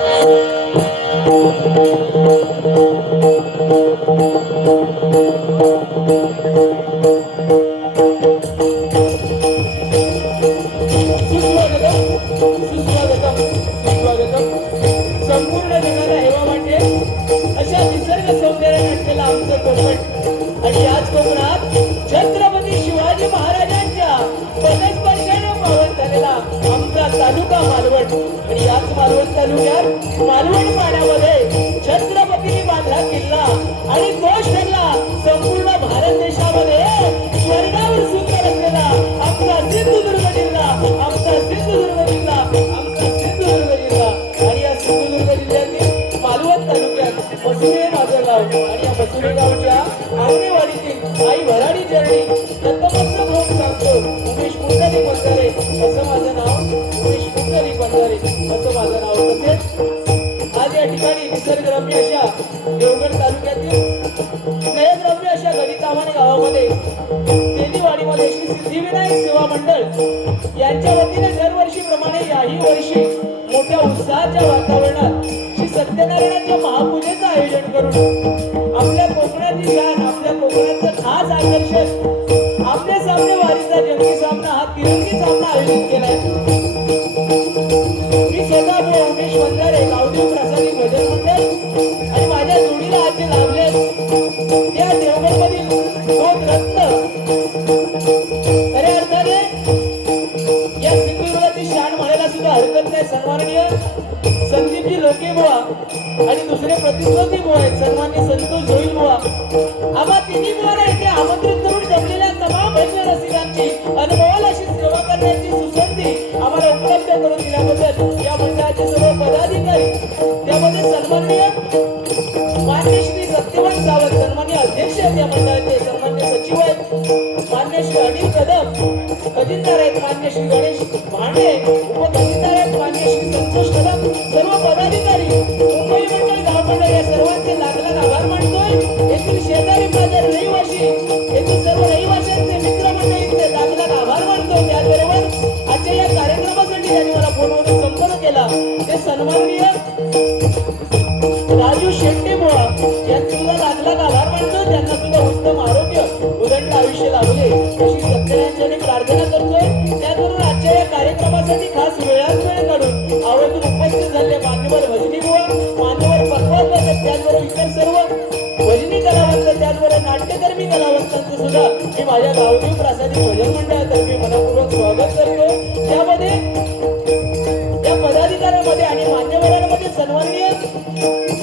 संपूर्ण जगाला हेवा वाटेल अशा निसर्ग सौंदर्याने नटलेला आमचं कोकण आणि याच कोकणात छत्रपती शिवाजी महाराजांच्या पदस्पर्शाने पावन झालेला आमचा तालुका मालवण आणि याच मालवण तालुक्यात मालवण पाण्यामध्ये छत्रपतींनी बांधला किल्ला आणि तोच ठरला संपूर्ण भारत देशामध्ये स्वर्गावर सुंदर असलेला आमचा सिंधुदुर्ग जिल्हा आमचा सिंधुदुर्ग जिल्हा आमचा सिंधुदुर्ग जिल्हा आणि या सिंधुदुर्ग जिल्ह्यातील मालवण तालुक्यात मसुरे माझं गाव आणि या मसुरे गावच्या आंगणेवाडीतील आई भराडी जर्नी दत्तमस्तक होऊन सांगतो उमेश कुंडली बंधारे असं माझं नाव उमेश कुंडली बंधारे असं माझं नाव. तसेच आज या ठिकाणी निसर्गरम्य अशा देवगड तालुक्यातील नयनरम्य अशा गणितावाणी गावामध्ये तेलीवाडीमध्ये श्री सिद्धिविनायक सेवा मंडळ यांच्या वतीने दरवर्षीप्रमाणे याही वर्षी मोठ्या उत्साहाच्या वातावरणात श्री सत्यनारायणाच्या महापूजेचं आयोजन करून आपल्या कोकणाची शान आपल्या कोकणाचं खास आकर्षण आपल्या सामने वारीचा जंगी सामना हा तिरंगी सामना आयोजित केलाय. मी स्वतः उमेश बंधारे गावदेव प्रसादी भजन मंडळ आणि माझ्या जोडीला आज जे लाभले त्या देवगडमधील दोन रत्न खऱ्या अर्थाने या सिंधुदुर्गाची शान म्हणायला सुद्धा हरकत नाही. सन्माननीय संदीपजी लोके बुवा आणि दुसरे प्रतिस्पर्धी बुवा आहेत सन्मान्य संतोष जोईल बुवा. आम्हा तिन्ही बुवांना इथे आमंत्रित करून जमलेल्या तमाम भजन रसिकांची अनुभवाला अशी सेवा करण्याची सुसंधी आम्हाला उपलब्ध करून दिल्याबद्दल या मंडळाचे सर्व पदाधिकारी त्यामध्ये सन्माननीय मान्य श्री सत्यवान सावंत सन्मान्य अध्यक्ष आहेत या मंडळाचे सन्मान्य सचिव आहेत मान्य श्री अनिल कदम खजिनदार आहेत मान्य श्री गणेश भांडे उपखजिनदार आहेत मान्य श्री संतोष कदम सर्व पदाधिकारी मुंबई मंडळ गाव मंडळ या सर्वांचे लाख लाख आभार मानतोय. येथील शेजारी बाजार रहिवासी येथील सर्व रहिवाशांचे मित्र मंडळींचे लाख लाख आभार मानतोय. त्याचबरोबर आजच्या या कार्यक्रमासाठी ज्यांनी मला फोनवरून संपर्क केला ते सन्माननीय राजू शेट्टे बुवा यांचे सुद्धा लाख लाख आभार मानतो. त्यांना सुद्धा उत्तम आरोग्य उदंड आयुष्य लाभले अशी सत्यनारायणाने प्रार्थना करतोय. त्याचबरोबर आजच्या या कार्यक्रमासाठी खास वेळात वेळ काढून आवर्जून उपस्थित झाले मान्यवर भजनी बुवा मान्यवर पखवाज त्याचबरोबर इतर सर्व भजनी कलावंत त्याचबरोबर नाट्यकर्मी कलावंतांचे सुद्धा मी माझ्या गावदेव प्रसादी भजन मंडळातर्फे मनपूर्वक स्वागत करतो. त्यामध्ये त्या पदाधिकाऱ्यांमध्ये आणि मान्यवरांमध्ये सन्माननीय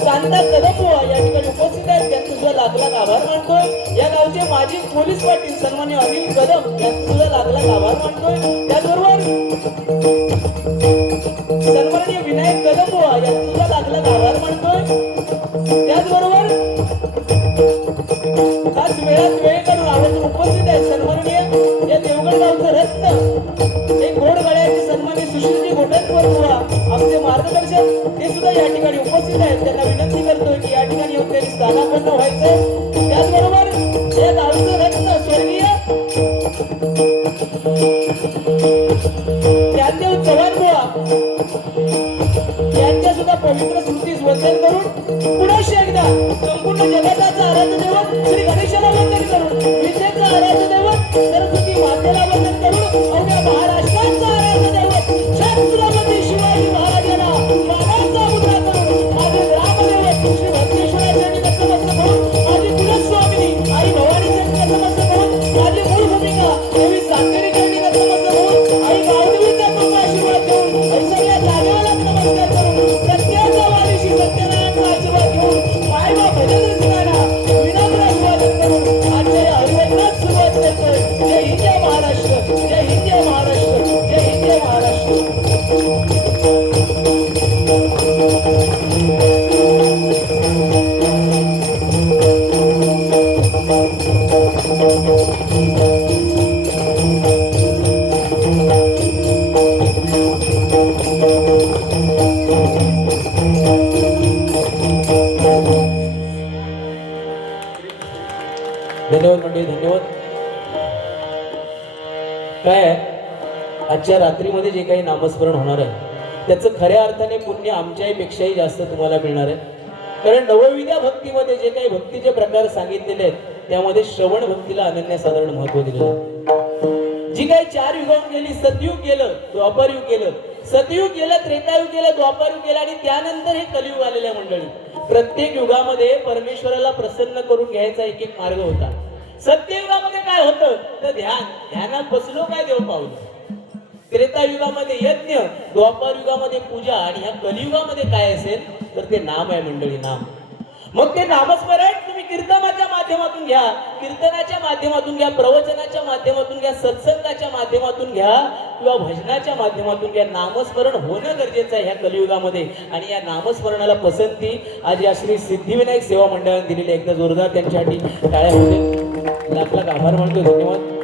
कांता कदम बुवा या ठिकाणी उपस्थित आहेत त्यांचे सुद्धा लाख लाख आभार मानतोय. या गावचे माजी पोलीस पाटील सन्मान्य अनिल कदम यांचे सुद्धा लाख लाख आभार मानतोय. त्याचबरोबर सन्माननीय विनायक कदम बुवा यांचे सुद्धा लाख लाख आभार मानतोय. त्याचबरोबर खास वेळात वेळ काढून आवर्जून उपस्थित आहेत सन्माननीय या देवगड गावचं रत्न एक घोड गळ्याचे सन्मान्य सुशीलजी गोटनकर बुवा आमचे मार्गदर्शक ते सुद्धा या ठिकाणी उपस्थित आहेत. त्यांना विनंती करतोय की या ठिकाणी येऊन त्यांनी स्थानापन्न व्हायचं. त्याचबरोबर या गावचं रत्न स्वर्गीय ज्ञानदेव चव्हाण बुवा यांच्या सुद्धा पवित्र स्मृतीस वंदन करून पुन्हा एकदा संपूर्ण जगाचा आराध्य दैवत श्री गणेशाला वंदन करून विद्येचं आराध्य दैवत सरस्वती मातेला वंदन करून अवघ्या महाराष्ट्राचं आराध्य दैवत छत्रपती शिवाजी महाराजांना मानाचा मुद्रा करून माझे ग्रामदैवत श्री भद्रेश्वराच्या नतमस्तक होऊन माझी कुलस्वामिनी आई भवानीच्या नतमस्तक होऊन माझी मूळ भूमिका देवी सातेरीच्या नतमस्तक होऊन आई गावदेवीचा कृपा आशीर्वाद देऊन आई सगळ्या जागेला नमस्कार करून सत्याचा वारीशी सत्यनारायणचा आशीर्वाद घेऊन मायबा भजन रसिकांना विनम्र स्वागत करून आजच्या या हरिवंतास सुरुवात करतोय. जय हिंद जय महाराष्ट्र जय हिंद जय महाराष्ट्र जय हिंद जय महाराष्ट्र. धन्यवाद मंडळी धन्यवाद. काय आजच्या रात्रीमध्ये जे काही नामस्मरण होणार आहे त्याचं खऱ्या अर्थाने पुण्य आमच्याही पेक्षाही जास्त तुम्हाला मिळणार आहे. कारण नवविद्या भक्तीमध्ये जे काही भक्तीचे प्रकार सांगितलेले आहेत त्यामध्ये श्रवण भक्तीला अनन्यसाधारण महत्व दिलेलं आहे. जी काही 4 युगाहून गेली, सतयुग गेलं, द्वापर युग गेलं, सतयुग गेलं, त्रेतायुग गेलं, द्वापर युग गेलं आणि त्यानंतर हे कलियुग आलेल्या मंडळी. प्रत्येक युगामध्ये परमेश्वराला प्रसन्न करून घ्यायचा एक एक मार्ग होता. सत्ययुगामध्ये काय होतं तर ध्यानात बसलो काय देव पावलं. त्रेतायुगामध्ये यज्ञ, द्वापर युगामध्ये पूजा आणि ह्या कलियुगामध्ये काय असेल तर ते नाम आहे मंडळी, नाम. मग ते नामस्मरण तुम्ही कीर्तनाच्या माध्यमातून घ्या, कीर्तनाच्या माध्यमातून घ्या, प्रवचनाच्या माध्यमातून घ्या, सत्संगाच्या माध्यमातून घ्या किंवा भजनाच्या माध्यमातून घ्या. नामस्मरण होणं गरजेचं आहे ह्या कलियुगामध्ये. आणि या नामस्मरणाला पसंती आज या श्री सिद्धिविनायक सेवा मंडळाने दिलेली. एकदा जोरदार त्यांच्यासाठी टाळ्या होते. लाख लाख आभार मानतो. धन्यवाद.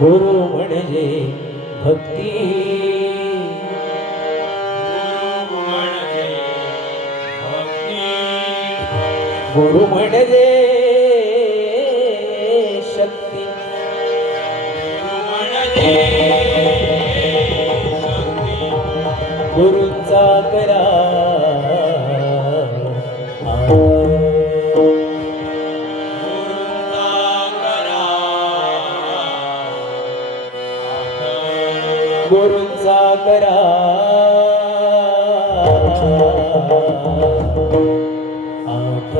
गुरु म्हणजे भक्ती, गुरु म्हणजे शक्ती, गुरुचा करा गुरुचा करा आठ.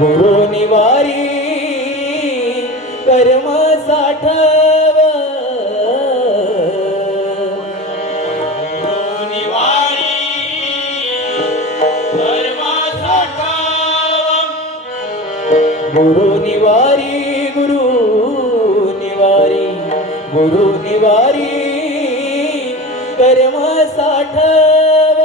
गुरु निवारी कर्म साठव, गुरु निवारी, गुरु निवारी, गुरु निवारी कर्म साठव,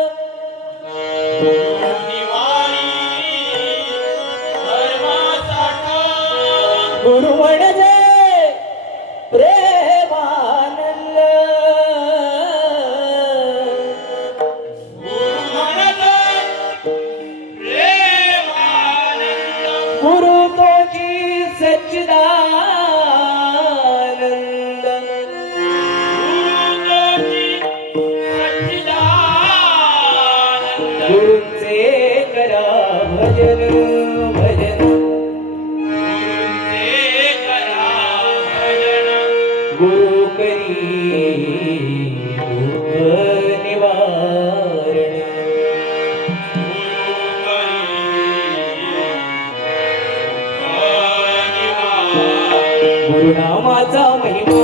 गुरु म्हणजे प्रेमानंद, गुरु तोची सच्चिदानंद, गुरुचे करा भजन भजन, गुरु करी दुःख निवारण, गुरुनामाचा महिमा,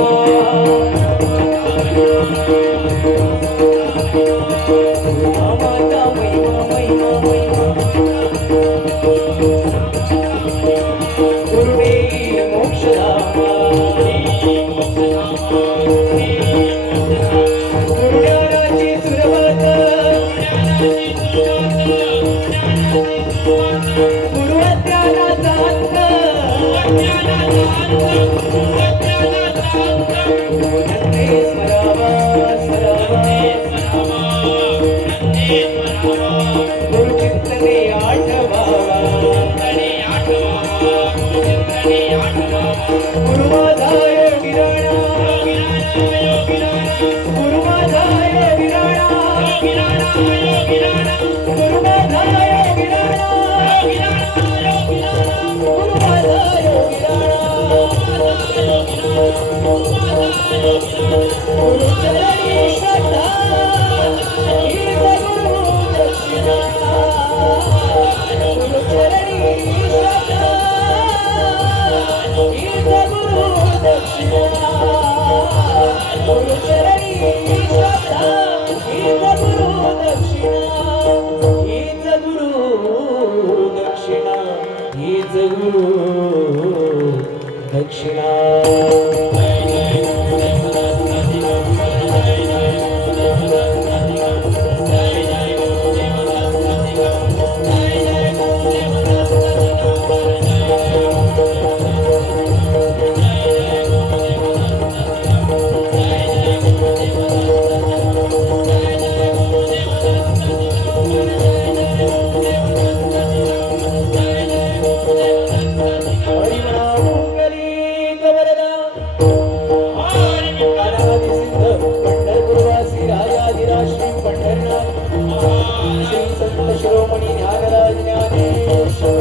गुरुनामाचा महिमा महिमा महिमा. गुरुज्ञानाचा अंत नंदे स्मरावा स्मरावा गुरुचिंतने आठवावा गुरु माझा योगी राणा गुरु माझा योगी राणा गुरु माझा योगी राणा गुरु माझा योगी राणा गुरु चरणी श्रद्धा हीच गुरु दक्षिणा गुरु चरणी श्रद्धा हीच गुरु दक्षिणा गुरु चरणी श्रद्धा हीच गुरु दक्षिणा हीच गुरु दक्षिणा हीच गुरु दक्षिणा शिरोमणी ज्ञानराज ज्ञानेश्वर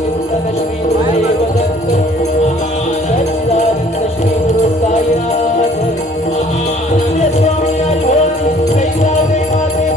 चिंतन श्री गुरुदेव दत्त सच्चिदानंद श्री गुरु साईनाथ स्वामी आठवण कैलावे माते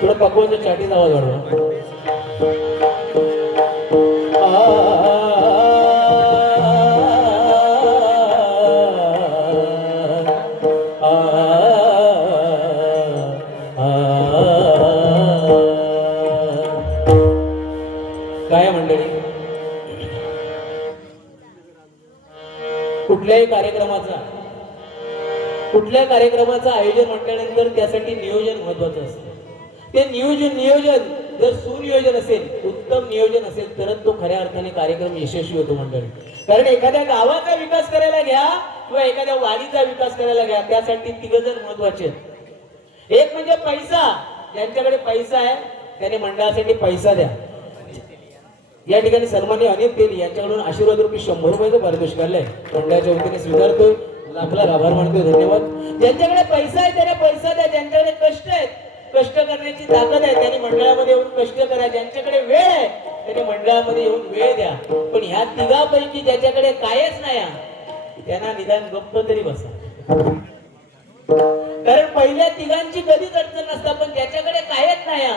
तुला थोडं पकवानच्या चाटीचा आवाज वाढवा काय मंडळी कुठल्याही कार्यक्रमाचं आयोजन म्हटल्यानंतर त्यासाठी नियोजन महत्वाचं असतं ते नियोजन जर सुनियोजन असेल उत्तम नियोजन असेल तरच तो खऱ्या अर्थाने कार्यक्रम यशस्वी होतो मंडळी कारण एखाद्या गावाचा विकास करायला घ्या किंवा एखाद्या वाडीचा विकास करायला घ्या त्यासाठी तिघ जण महत्वाचे आहेत एक म्हणजे पैसा ज्यांच्याकडे पैसा आहे त्याने मंडळासाठी पैसा द्या या ठिकाणी सन्माननीय अनिल तेली यांच्याकडून आशीर्वाद रुपये 100 रुपयाचं पारितोषिक आलंय मंडळाच्या वतीने स्वीकारतो आपला आभार मानतो धन्यवाद ज्यांच्याकडे पैसा आहे त्याने पैसा द्या ज्यांच्याकडे कष्ट आहेत कष्ट करण्याची ताकद आहे त्यांनी मंडळामध्ये येऊन कष्ट करा ज्यांच्याकडे वेळ आहे त्यांनी मंडळामध्ये येऊन वेळ द्या पण ह्या तिघापैकी ज्याच्याकडे कायच नाही त्यांना निदान गप्प तरी बसा कारण पहिल्या तिघांची कधीच अडचण नसता पण ज्याच्याकडे कायच नाही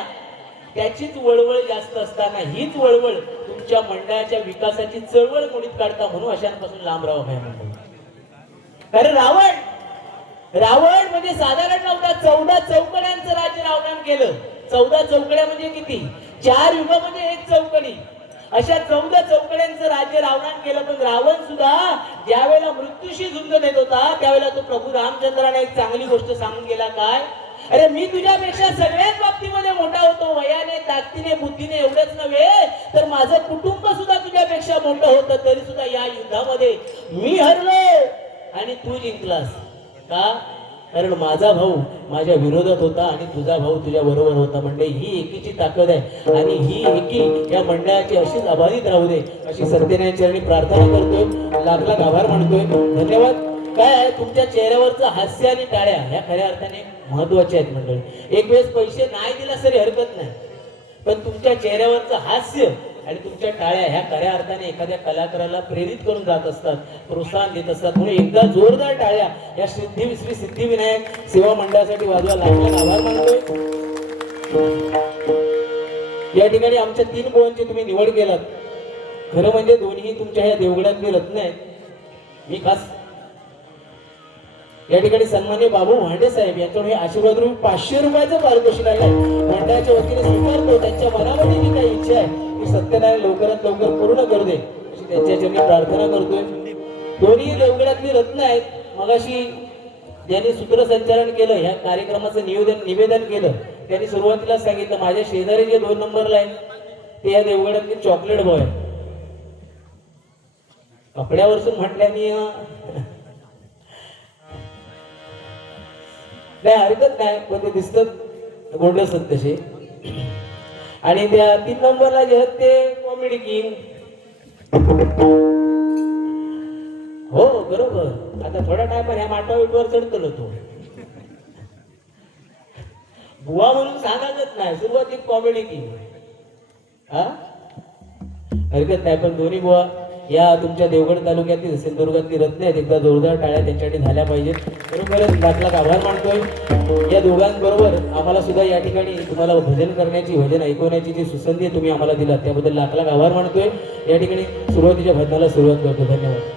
त्याचीच वळवळ जास्त असताना हीच वळवळ तुमच्या मंडळाच्या विकासाची चळवळ मोडीत काढता म्हणून अशांपासून लांब राहावं काय म्हणतो कारण रावण म्हणजे साधारण नव्हता 14 चौकड्यांचं राज्य रावणाने केलं 14 चौकड्या म्हणजे किती 4 युग म्हणजे 1 चौकडी अशा 14 चौकड्यांचं राज्य रावणाने केलं पण रावण सुद्धा ज्यावेळेला मृत्यूशी झुंज देत होता त्यावेळेला तो प्रभू रामचंद्राने एक चांगली गोष्ट सांगून गेला काय अरे मी तुझ्यापेक्षा सगळ्याच बाबतीमध्ये मोठा होतो वयाने ताकदीने बुद्धीने एवढंच नव्हे तर माझं कुटुंब सुद्धा तुझ्यापेक्षा मोठं होतं तरी सुद्धा या युद्धामध्ये मी हरलो आणि तू जिंकलास का कारण माझा भाऊ माझ्या विरोधात होता आणि तुझा भाऊ तुझ्या बरोबर होता. म्हणजे ही एकीची ताकद आहे आणि ही एकी या मंडळाची अशीच अबाधित राहू दे अशी सत्यनारायण चरणी प्रार्थना करतोय. लाख लाख आभार मानतोय. धन्यवाद. काय आहे तुमच्या चेहऱ्यावरचं हास्य आणि टाळ्या ह्या खऱ्या अर्थाने महत्वाच्या आहेत मंडळी. एक वेळेस पैसे नाही दिला तरी हरकत नाही, पण तुमच्या चेहऱ्यावरचं हास्य आणि तुमच्या टाळ्या ह्या खऱ्या अर्थाने एखाद्या कलाकाराला प्रेरित करून जात असतात, प्रोत्साहन देत असतात. म्हणून एकदा जोरदार टाळ्या या श्री सिद्धिविनायक सेवा मंडळासाठी वाजवा. लाख लाख आभार मानतोय. या ठिकाणी आमच्या 3 बुवांची तुम्ही निवड केलात. खरं म्हणजे दोन्ही तुमच्या ह्या देवगडातली रत्न आहेत. मी खास या ठिकाणी सन्मान्य बाबू भांडे साहेब यांच्याकडे आशीर्वाद रूपी 500 रुपयाचं पारितोषिक आलंय. मंडळाच्या वतीने स्वीकारतो. त्यांच्या मनामध्ये जी काही इच्छा आहे ती सत्यनारायण लवकरात लवकर पूर्ण करू दे अशी त्यांच्या चरणी प्रार्थना करतोय. दोन्ही देवगडातली रत्न आहेत. मगाशी ज्यांनी सूत्रसंचालन केलं ह्या कार्यक्रमाचं निवेदन केलं त्यांनी सुरुवातीला सांगितलं माझ्या शेजारी जे 2 नंबरला आहेत ते या देवगडातले चॉकलेट बॉय. कपड्यावरसून म्हटल्याने नाही हरकत नाही, पण ते दिसतात गोंडसत तसे. आणि त्या 3 नंबरला जे आहेत ते कॉमेडी किंग. हो बरोबर. आता थोड्या टाइम ह्या माटावीटवर चढतलो तो बुवा म्हणून सांगायचंच नाही. सुरुवातीत कॉमेडी किंग. हा हरकत नाही, पण दोन्ही बुवा या तुमच्या देवगड तालुक्यातील सिंधुदुर्गातली रत्न आहेत. एकदा जोरदार टाळ्या त्यांच्यासाठी झाल्या पाहिजेत. खरोखरच लाख लाख आभार मानतोय. या दोघांबरोबर आम्हाला सुद्धा या ठिकाणी तुम्हाला भजन करण्याची भजन ऐकवण्याची जी सुसंधी तुम्ही आम्हाला दिलात त्याबद्दल लाख लाख आभार मानतोय. या ठिकाणी सुरुवातीच्या भजनाला सुरुवात करतो. धन्यवाद.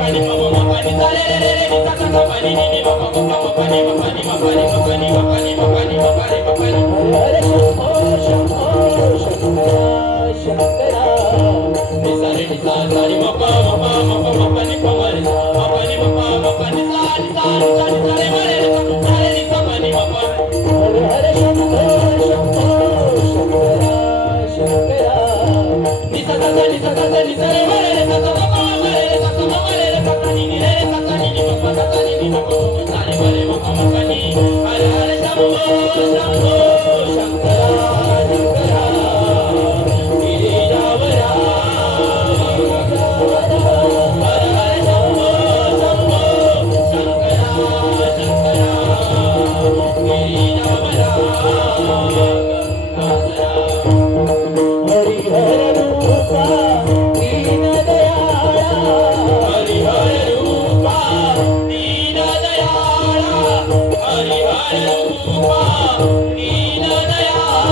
Bye. हरे शंभो शंभो शंकरा शंकरा निसारे निसा सारी मपा मपा मपा मपा नि पमरे मपा नि मपा मपा नि सा नि सा नि सा नि सारे मरे सारे नि सा नि मपा हरे हरे शंभो शंभो शंकरा शंकरा निसा सा निसा सा निसा रे मरे रे सा सा मपा मरे रे सा सा मरे रे सा सा नि नि रे सा सा नि नि मपा सा सा नि नि मपा सारे मरे मपा मपा नि हरे हरे शंभो शंभो शंकरा शंकरा गिरिजावरा हरिहर रूपा दीन दयाळा हरिहर रूपा दीन दयाळा हरिहर रूपा दीन दयाळा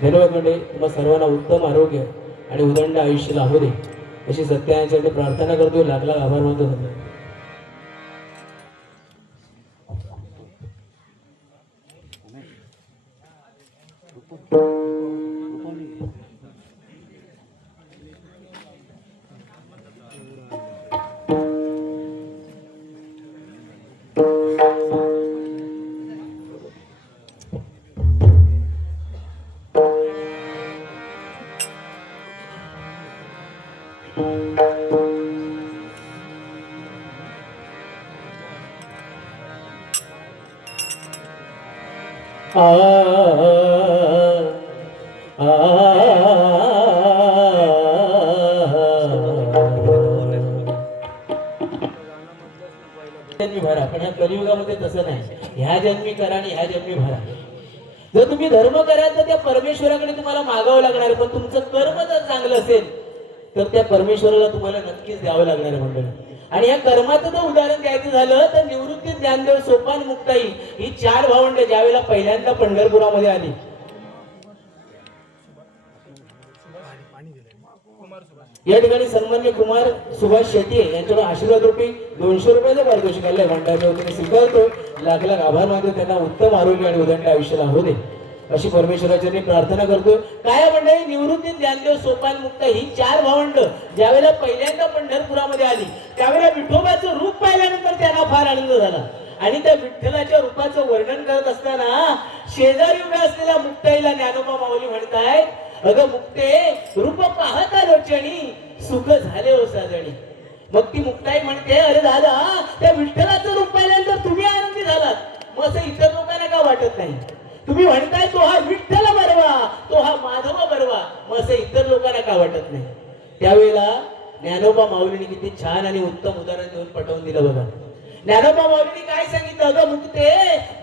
धन्यवाद तुम्हा सर्वांना उत्तम आरोग्य आणि उदंड आयुष्य लाभू दे अशी सत्याची प्रार्थना करतो. लागला आभार मानतो. जन्मी भरा, पण ह्या कलियुगामध्ये तसं नाही. ह्या जन्मी करा आणि ह्या जन्मी भरा. जर तुम्ही धर्म कराल तर त्या परमेश्वराकडे तुम्हाला मागावं लागणार, पण तुमचं कर्म जर चांगलं असेल तर त्या परमेश्वराला तुम्हाला नक्कीच द्यावं लागणार आहे मंडळी. आणि या कर्माचं जर उदाहरण द्यायचं झालं तर निवृत्ती, ज्ञानदेव, सोपान, मुक्ताई ही 4 भावंड ज्यावेळेला पहिल्यांदा पंढरपुरामध्ये आली, या ठिकाणी सन्मान्य कुमार सुभाष शेट्टी यांच्याकडून आशीर्वाद रूपी 200 रुपयाचं पारितोषिक आलंय. भांडाच्या वतीने स्वीकारतो. लाख लाख आभार मानतो. त्यांना उत्तम आरोग्य आणि उदंड आयुष्य लाभू दे अशी परमेश्वराची प्रार्थना करतो. काय मंडळी, निवृत्ती, ज्ञानदेव, सोपान, मुक्ता ही 4 भावंड ज्यावेळेला पहिल्यांदा पंढरपुरामध्ये आली त्यावेळेला विठोबाचं रूप पाहिल्यानंतर त्यांना फार आनंद झाला. आणि त्या विठ्ठलाच्या रूपाचं वर्णन करत असताना शेजारी उभ्या असलेल्या मुक्ताईला ज्ञानोबा माऊली म्हणतायत, अगं मुक्ते, रूप पाहता लोचणी, सुख झाले हो साजणी. मग ती मुक्ताई म्हणते, अरे दादा, त्या विठ्ठलाचं रूप पाहिल्यानंतर तुम्ही आनंदी झालात, मग असं इतर लोकांना का वाटत नाही? तुम्ही म्हणताय तो हा विठ्ठल बरवा, तो हा माधव बरवा, मग असं इतर लोकांना का वाटत नाही? त्यावेळेला ज्ञानोबा माऊलीने किती छान आणि उत्तम उदाहरण देऊन पटवून दिलं बघा. ज्ञानोबा माऊलीने काय सांगितलं, अगं मुक्ते,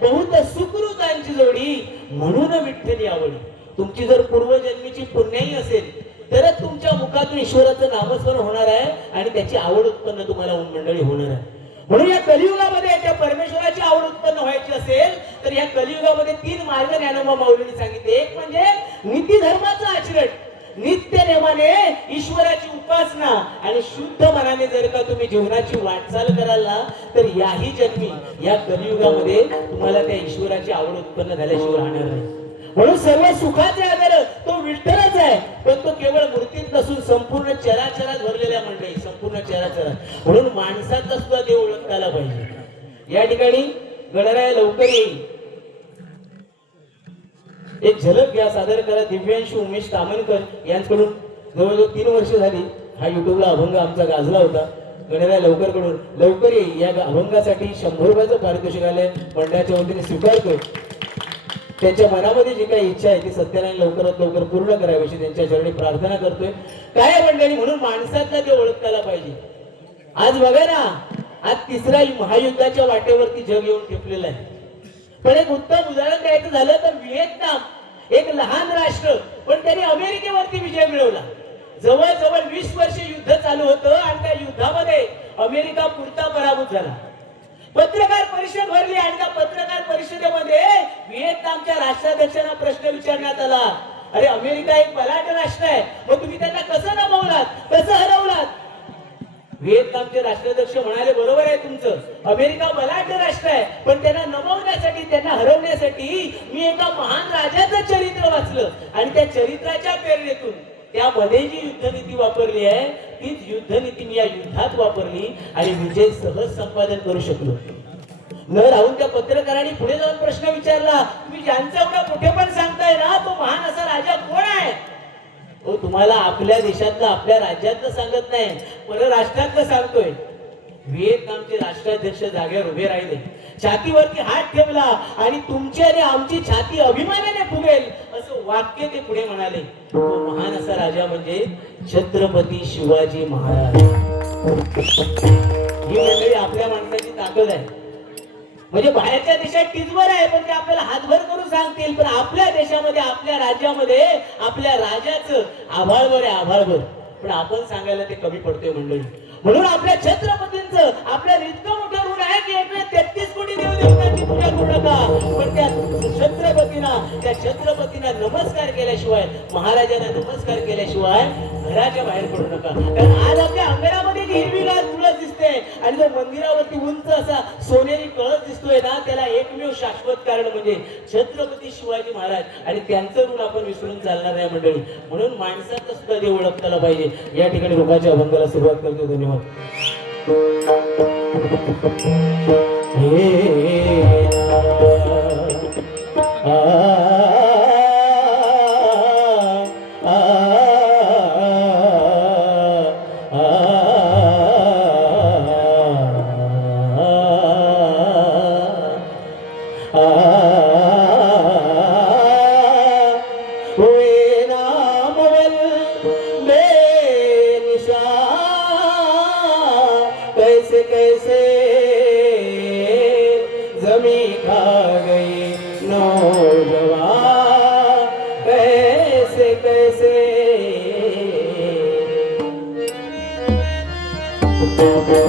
बहुत सुकृतांची जोडी, म्हणून विठ्ठली आवडी. तुमची जर पूर्वजन्मीची पुण्याई असेल तरच तुमच्या मुखातून ईश्वराचं नामस्मरण होणार आहे आणि त्याची आवड उत्पन्न तुम्हाला मंडळी होणार आहे. म्हणून या कलियुगामध्ये त्या परमेश्वराची आवड उत्पन्न व्हायची असेल तर या कलियुगामध्ये 3 मार्ग ज्ञानोबा माऊलीने सांगितले. एक म्हणजे नीती धर्माचं आचरण, नित्य नेमाने ईश्वराची उपासना आणि शुद्ध मनाने जर का तुम्ही जीवनाची वाटचाल कराल ना तर याही जन्मी या कलियुगामध्ये तुम्हाला त्या ईश्वराची आवड उत्पन्न झाल्याशिवाय राहणार नाही. म्हणून सर्व सुखाचे आधार तो विठ्ठलच आहे, पण तो केवळ मूर्तीत नसून संपूर्ण चराचरात भरलेल्या मंडळी, संपूर्ण चराचरात. म्हणून माणसाचा सुद्धा देव ओळखता आला पाहिजे. या ठिकाणी गणराया लवकर येईल, एक झलक घ्या, सादर करा. दिव्यांशू उमेश तामणकर यांच्याकडून जवळजवळ 3 वर्ष झाली हा युट्यूबला अभंग आमचा गाजला होता. गणराया लवकर कडून लवकर येईल या अभंगासाठी 100 रुपयाचं पारितोषिक आलंय. मंडळाच्या वतीने स्वीकारतोय. त्यांच्या मनामध्ये जी काही इच्छा आहे ती सत्याने लवकरात लवकर पूर्ण करावी अशी त्यांच्या चरणी प्रार्थना करतोय. काय मंडळी, म्हणून माणसाचा ते ओळखताला पाहिजे. आज बघा ना, आज 3ऱ्या महायुद्धाच्या वाटेवरती जग येऊन ठेपलेलं आहे. पण एक उत्तम उदाहरण द्यायचं झालं तर व्हिएतनाम, एक लहान राष्ट्र, पण त्यांनी अमेरिकेवरती विजय मिळवला. जवळजवळ 20 वर्ष युद्ध चालू होतं आणि त्या युद्धामध्ये अमेरिका पुरता पराभूत झाला. पत्रकार परिषद भरली आणि त्या पत्रकार परिषदेमध्ये व्हिएतनामच्या राष्ट्राध्यक्षांना प्रश्न विचारण्यात आला, अरे अमेरिका एक बलाढ्य राष्ट्र आहे, मग तुम्ही त्यांना कसं नमवलात, कसं हरवलात? व्हिएतनामचे राष्ट्राध्यक्ष म्हणाले, बरोबर आहे तुमचं, अमेरिका बलाढ्य राष्ट्र आहे, पण त्यांना नमवण्यासाठी, त्यांना हरवण्यासाठी मी एका महान राजाचं चरित्र वाचलं आणि त्या चरित्राच्या प्रेरणेतून त्यामध्ये जी युद्धनीती वापरली आहे तीच युद्धनीती मी या युद्धात वापरली आणि विजय सहज संपादन करू शकलो. न राहून त्या पत्रकारांनी पुढे जाऊन प्रश्न विचारला, तुम्ही ज्यांचा एवढा कुठे पण सांगताय ना तो महान असा राजा कोण आहे? तो तुम्हाला आपल्या देशातलं, आपल्या राज्यातलं सांगत नाही, परराष्ट्रातलं सांगतोय. व्हिएतनामचे राष्ट्राध्यक्ष जागेवर उभे राहिले, छातीवरती हात ठेवला आणि तुमची आणि आमची छाती अभिमानाने फुगेल असं वाक्य ते पुढे म्हणाले. तो महान असा राजा म्हणजे छत्रपती शिवाजी महाराज. ही मंडळी आपल्या माणसाची ताकद आहे. म्हणजे बाहेरच्या देशात टिचभर आहे पण ते आपल्याला हातभर करून सांगतील, पण आपल्या देशामध्ये, आपल्या राज्यामध्ये आपल्या राजाचं आभाळभर आहे, आभाळभर. पण आपण सांगायला ते कमी पडतोय मंडळी. म्हणून आपल्या छत्रपतींचं आपल्या इतकं मोठं ऋण आहे की 133 कोटी देवदेवतांची पूजा करू नका, पण त्या छत्रपतींना नमस्कार केल्याशिवाय, महाराजांना नमस्कार केल्याशिवाय घराच्या बाहेर पडू नका. कारण आज आपल्या अंगणामध्ये जी हिरवीगार तुळस दिसते आणि जो मंदिरावरती उंच असा सोनेरी कळस दिसतोय ना, त्याला एकमेव शाश्वत कारण म्हणजे छत्रपती शिवाजी महाराज, आणि त्यांचं ऋण आपण विसरून चालणार नाही मंडळी. म्हणून माणसाचं सुद्धा देव ओळखताला पाहिजे. या ठिकाणी रुपाच्या अभंगाला सुरुवात करतो. धन्यवाद. होय ना Thank you.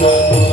Thank you.